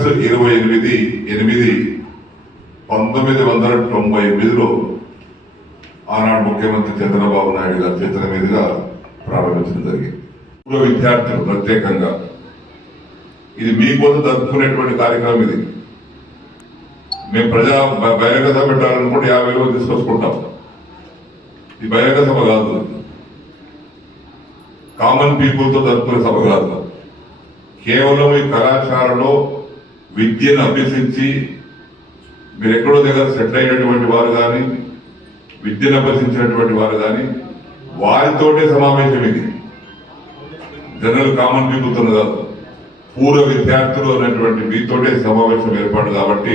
August 28/8/1998లో ఆనాడు ముఖ్యమంత్రి చంద్రబాబు నాయుడు గారి చేతుల మీదుగా ప్రారంభించడం జరిగింది. పూర్వ విద్యార్థులు ప్రత్యేకంగా ఇది మీకోసం జరుపుకునేటువంటి కార్యక్రమం. ఇది మేము బహిరంగ సభ పెట్టాలనుకుంటే 50 రోజులు తీసుకొచ్చుకుంటాం. ఇది బహిరంగ సభ కాదు, కామన్ పీపుల్తో జరుపుకునే సభ కాదు. కేవలం ఈ కళాశాలలో విద్యను అభ్యసించి మీరు ఎక్కడో దగ్గర సెటిల్ అయినటువంటి వారు కానీ, విద్యను అభ్యసించినటువంటి వారు కానీ వారితోటే సమావేశం. ఇది జనరల్ కామన్ పీపుల్తో కాదు, పూర్వ విద్యార్థులు అనేటువంటి మీతోటే సమావేశం ఏర్పాటు. కాబట్టి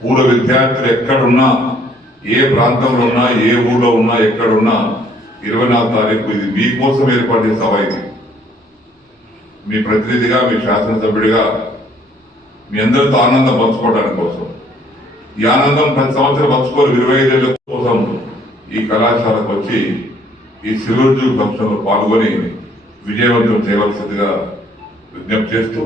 పూర్వ విద్యార్థులు ఎక్కడున్నా, ఏ ప్రాంతంలో ఉన్నా, ఏ ఊళ్ళో ఉన్నా, ఎక్కడున్నా 24 తారీఖు ఇది మీకోసం ఏర్పాటు సభ. ఇది మీ ప్రతినిధిగా, మీ శాసనసభ్యుడిగా మీ అందరితో ఆనందం పంచుకోవడానికి కోసం. ఈ ఆనందం ప్రతి సంవత్సరం పంచుకోరు. 25 ఏళ్ల కోసం ఈ కళాశాలకు వచ్చి ఈ సిల్వర్ జూబిలీ ఫంక్షన్లో పాల్గొని విజయవంతం చేయవలసిందిగా విజ్ఞప్తి చేస్తూ